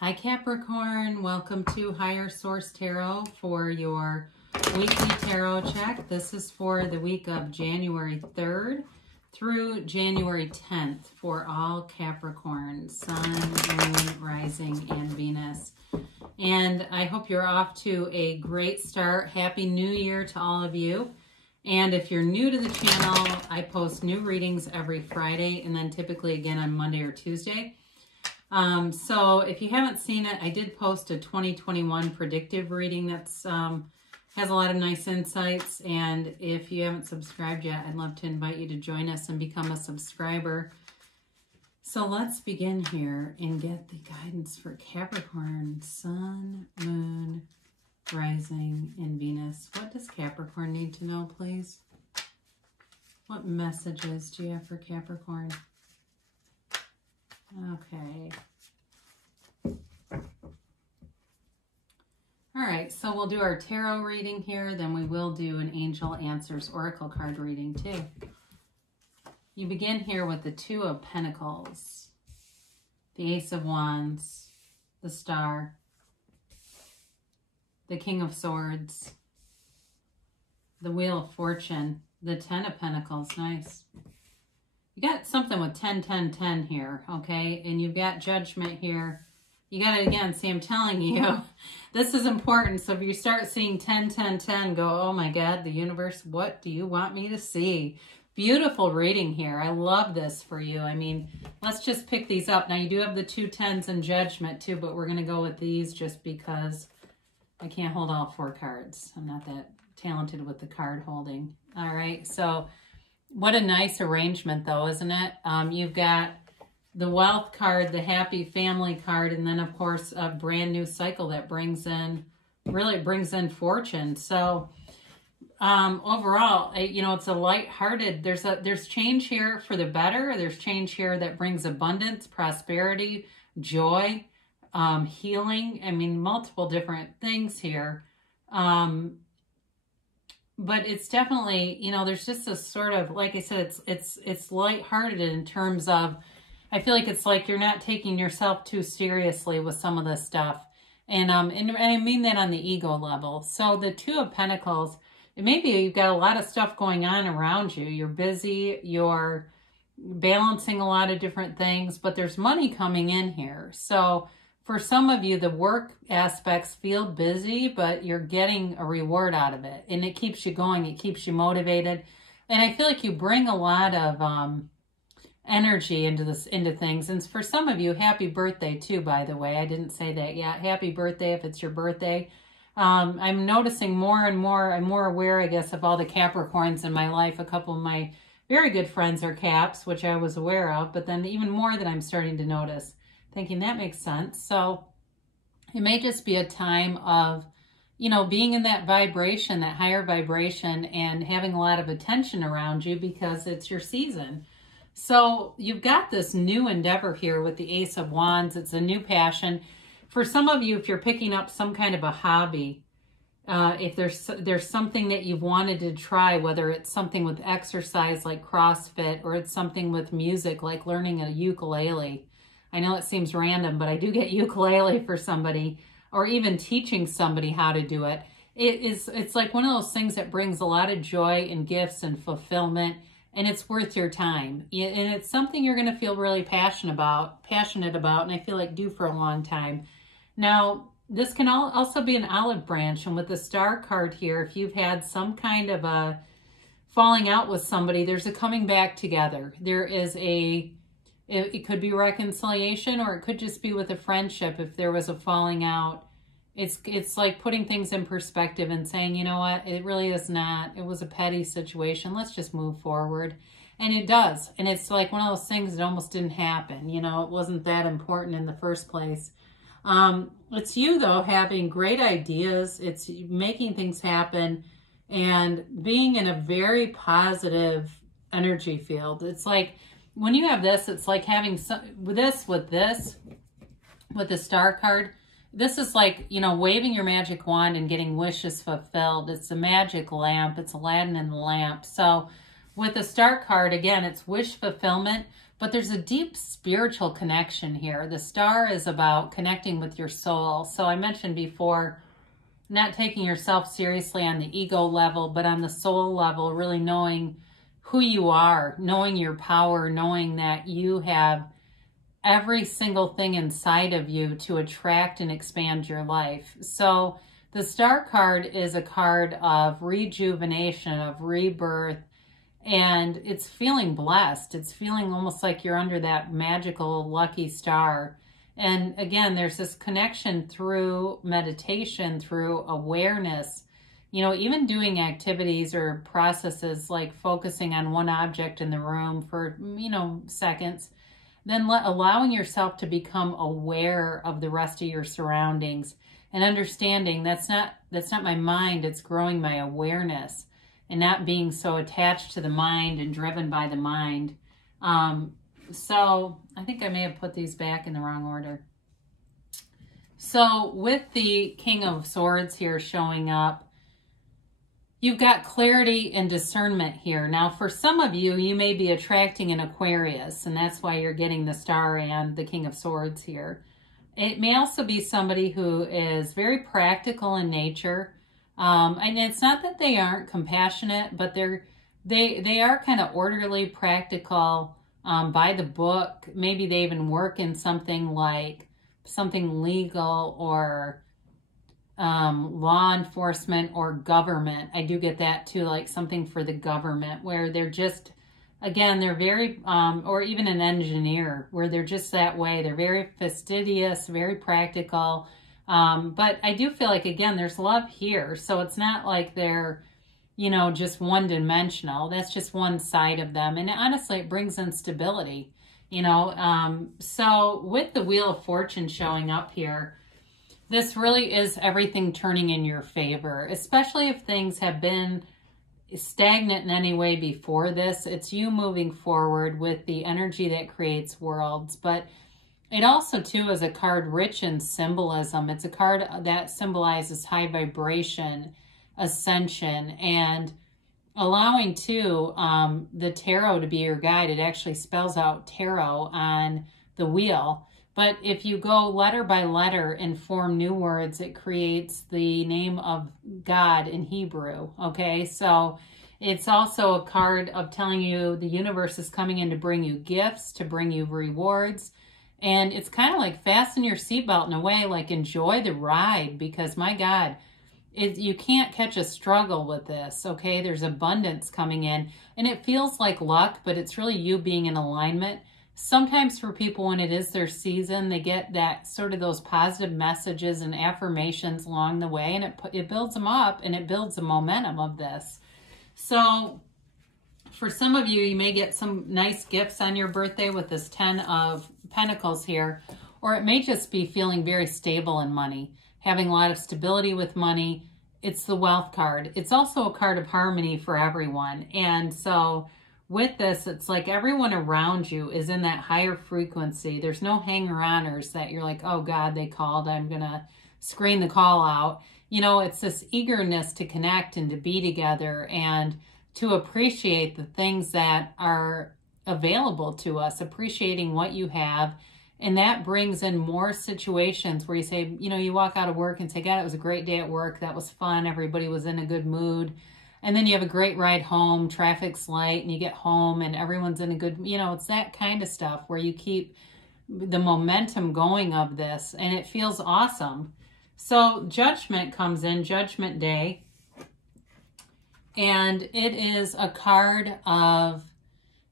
Hi Capricorn, welcome to Higher Source Tarot for your weekly tarot check. This is for the week of January 3rd through January 10th for all Capricorn, Sun, Moon, Rising, and Venus. And I hope you're off to a great start. Happy New Year to all of you. And if you're new to the channel, I post new readings every Friday and then typically again on Monday or Tuesday. So if you haven't seen it, I did post a 2021 predictive reading that's has a lot of nice insights. And if you haven't subscribed yet, I'd love to invite you to join us and become a subscriber. So let's begin here and get the guidance for Capricorn, Sun, Moon, Rising, and Venus. What does Capricorn need to know, please? What messages do you have for Capricorn? Okay. All right, so we'll do our tarot reading here, then we will do an Angel Answers Oracle card reading too. You begin here with the Two of Pentacles, the Ace of Wands, the Star, the King of Swords, the Wheel of Fortune, the Ten of Pentacles. Nice. You got something with 10, 10, 10 here, okay? And you've got Judgment here. You got it again. See, I'm telling you, this is important. So if you start seeing 10, 10, 10, go, oh my God, the universe, what do you want me to see? Beautiful reading here. I love this for you. I mean, let's just pick these up. Now, you do have the two tens and Judgment too, but we're going to go with these just because I can't hold all four cards. I'm not that talented with the card holding. All right, so what a nice arrangement though, isn't it? You've got the Wealth card, the Happy Family card, and then of course a brand new cycle that brings in, really brings in fortune. So overall, you know, it's a lighthearted, there's change here for the better. There's change here that brings abundance, prosperity, joy, healing. I mean, multiple different things here. But it's definitely, you know, there's just a sort of, like I said, it's lighthearted in terms of, I feel like it's like you're not taking yourself too seriously with some of this stuff. And I mean that on the ego level. So the Two of Pentacles, it may be you've got a lot of stuff going on around you. You're busy, you're balancing a lot of different things, but there's money coming in here. So for some of you, the work aspects feel busy, but you're getting a reward out of it. And it keeps you going. It keeps you motivated. And I feel like you bring a lot of energy into things. And for some of you, happy birthday too, by the way. I didn't say that yet. Happy birthday if it's your birthday. I'm noticing more and more, I'm more aware, I guess, of all the Capricorns in my life. A couple of my very good friends are Caps, which I was aware of, but then even more that I'm starting to notice. Thinking that makes sense. So it may just be a time of, you know, being in that vibration, that higher vibration, and having a lot of attention around you because it's your season. So you've got this new endeavor here with the Ace of Wands. It's a new passion. For some of you, if you're picking up some kind of a hobby, if there's something that you've wanted to try, whether it's something with exercise like CrossFit, or it's something with music like learning a ukulele. I know it seems random, but I do get ukulele for somebody, or even teaching somebody how to do it. It's like one of those things that brings a lot of joy and gifts and fulfillment, and it's worth your time. And it's something you're going to feel really passionate about, and I feel like do for a long time. Now, this can also be an olive branch, and with the Star card here, if you've had some kind of a falling out with somebody, there's a coming back together. There is it could be reconciliation, or it could just be with a friendship if there was a falling out. It's like putting things in perspective and saying, you know what, it really is not. It was a petty situation. Let's just move forward. And it does. And it's like one of those things that almost didn't happen. You know, it wasn't that important in the first place. It's you, though, having great ideas. It's making things happen and being in a very positive energy field. It's like, when you have this, it's like having with the Star card, this is like, you know, waving your magic wand and getting wishes fulfilled. It's a magic lamp. It's Aladdin and the lamp. So with the Star card, again, it's wish fulfillment, but there's a deep spiritual connection here. The star is about connecting with your soul. So I mentioned before, not taking yourself seriously on the ego level, but on the soul level, really knowing who you are, knowing your power, knowing that you have every single thing inside of you to attract and expand your life. So the star card is a card of rejuvenation, of rebirth, and it's feeling blessed. It's feeling almost like you're under that magical lucky star. And again, there's this connection through meditation, through awareness, you know, even doing activities or processes like focusing on one object in the room for, you know, seconds, then allowing yourself to become aware of the rest of your surroundings and understanding that's not my mind, it's growing my awareness and not being so attached to the mind and driven by the mind. So I think I may have put these back in the wrong order. So with the King of Swords here showing up, you've got clarity and discernment here. Now, for some of you, you may be attracting an Aquarius, and that's why you're getting the star and the King of Swords here. It may also be somebody who is very practical in nature. And it's not that they aren't compassionate, but they are kind of orderly, practical, by the book. Maybe they even work in something like something legal or law enforcement or government. I do get that too, like something for the government where they're just, again, they're very, or even an engineer where they're just that way. They're very fastidious, very practical. But I do feel like, again, there's love here. So it's not like they're, you know, just one-dimensional. That's just one side of them. And honestly, it brings in stability, you know. So with the Wheel of Fortune showing up here, this really is everything turning in your favor, especially if things have been stagnant in any way before this. It's you moving forward with the energy that creates worlds. But it also, too, is a card rich in symbolism. It's a card that symbolizes high vibration, ascension, and allowing, too, the tarot to be your guide. It actually spells out tarot on the wheel. But if you go letter by letter and form new words, it creates the name of God in Hebrew, okay? So it's also a card of telling you the universe is coming in to bring you gifts, to bring you rewards. And it's kind of like fasten your seatbelt in a way, like enjoy the ride, because my God, you can't catch a struggle with this, okay? There's abundance coming in, and it feels like luck, but it's really you being in alignment. Sometimes for people, when it is their season, they get that sort of those positive messages and affirmations along the way, and it builds them up, and it builds the momentum of this. So for some of you, you may get some nice gifts on your birthday with this 10 of Pentacles here, or it may just be feeling very stable in money, having a lot of stability with money. It's the wealth card. It's also a card of harmony for everyone. And so with this, it's like everyone around you is in that higher frequency. There's no hanger-oners that you're like, oh God, they called, I'm going to screen the call out. You know, it's this eagerness to connect and to be together and to appreciate the things that are available to us, appreciating what you have. And that brings in more situations where you say, you know, you walk out of work and say, God, it was a great day at work. That was fun. Everybody was in a good mood. And then you have a great ride home, traffic's light, and you get home and everyone's in a good, you know, it's that kind of stuff where you keep the momentum going of this and it feels awesome. So Judgment comes in, Judgment Day. And it is a card of,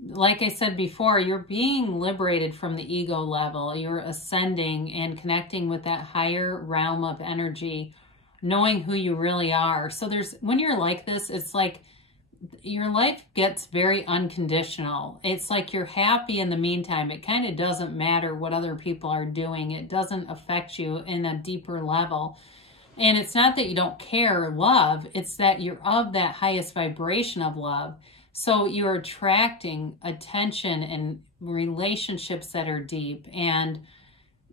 like I said before, you're being liberated from the ego level. You're ascending and connecting with that higher realm of energy, knowing who you really are. So when you're like this, it's like your life gets very unconditional. It's like you're happy in the meantime. It kind of doesn't matter what other people are doing. It doesn't affect you in a deeper level. And it's not that you don't care or love, it's that you're of that highest vibration of love. So you're attracting attention and relationships that are deep and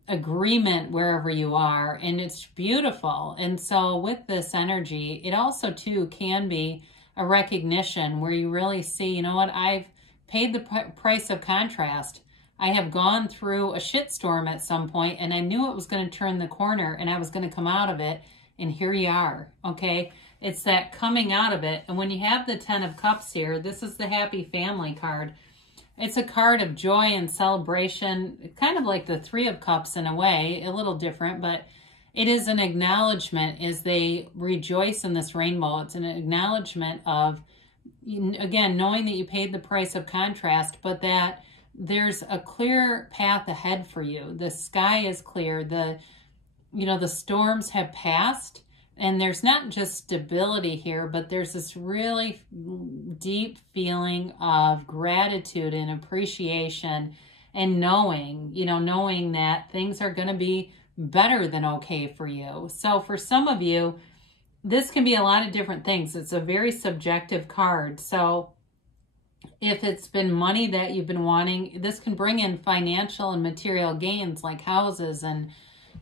agreement wherever you are. And it's beautiful. And so with this energy, it also too can be a recognition where you really see, you know what, I've paid the price of contrast. I have gone through a shitstorm at some point, and I knew it was going to turn the corner and I was going to come out of it. And here you are, okay? It's that coming out of it. And when you have the 10 of Cups here, this is the happy family card. It's a card of joy and celebration, kind of like the 3 of Cups in a way, a little different, but it is an acknowledgement as they rejoice in this rainbow. It's an acknowledgement of, again, knowing that you paid the price of contrast, but that there's a clear path ahead for you. The sky is clear. The storms have passed, and there's not just stability here, but there's this really deep feeling of gratitude and appreciation and knowing that things are going to be better than okay for you. So for some of you, this can be a lot of different things. It's a very subjective card. So if it's been money that you've been wanting, this can bring in financial and material gains like houses. And,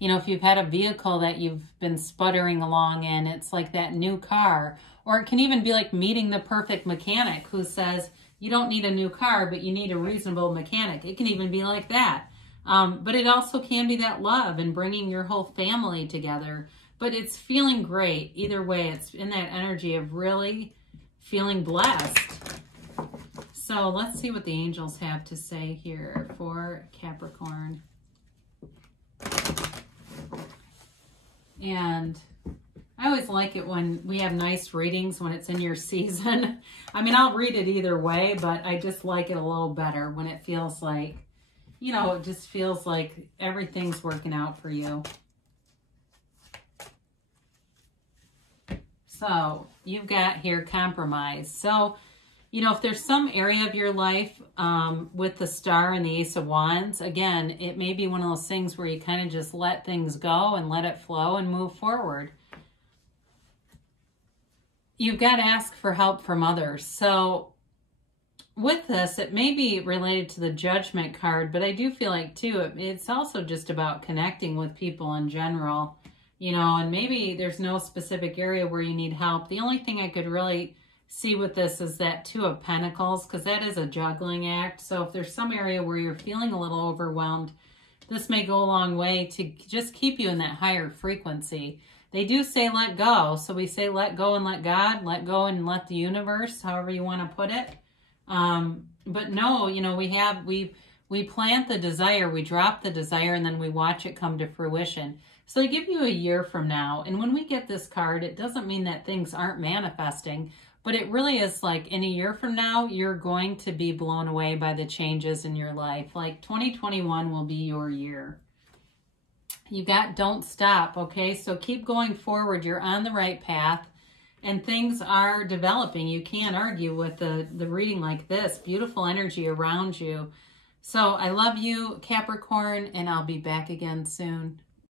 if you've had a vehicle that you've been sputtering along in, it's like that new car. Or it can even be like meeting the perfect mechanic who says, you don't need a new car, but you need a reasonable mechanic. It can even be like that. But it also can be that love and bringing your whole family together. But it's feeling great. Either way, it's in that energy of really feeling blessed. So let's see what the angels have to say here for Capricorn. And I always like it when we have nice readings when it's in your season. I mean, I'll read it either way, but I just like it a little better when it feels like, it just feels like everything's working out for you. So you've got here compromise. So, if there's some area of your life with the Star and the Ace of Wands, again, it may be one of those things where you kind of just let things go and let it flow and move forward. You've got to ask for help from others. So with this, it may be related to the Judgment card, but I do feel like, too, it's also just about connecting with people in general, and maybe there's no specific area where you need help. The only thing I could really see with this is that 2 of Pentacles, because that is a juggling act. So if there's some area where you're feeling a little overwhelmed, this may go a long way to just keep you in that higher frequency. They do say let go. So we say let go and let God, let go and let the universe, however you want to put it. But no, we plant the desire, we drop the desire, and then we watch it come to fruition. So I give you a year from now. And when we get this card, it doesn't mean that things aren't manifesting. But it really is like in a year from now, you're going to be blown away by the changes in your life. Like 2021 will be your year. You got don't stop, okay? So keep going forward. You're on the right path and things are developing. You can't argue with the reading like this. Beautiful energy around you. So I love you, Capricorn, and I'll be back again soon.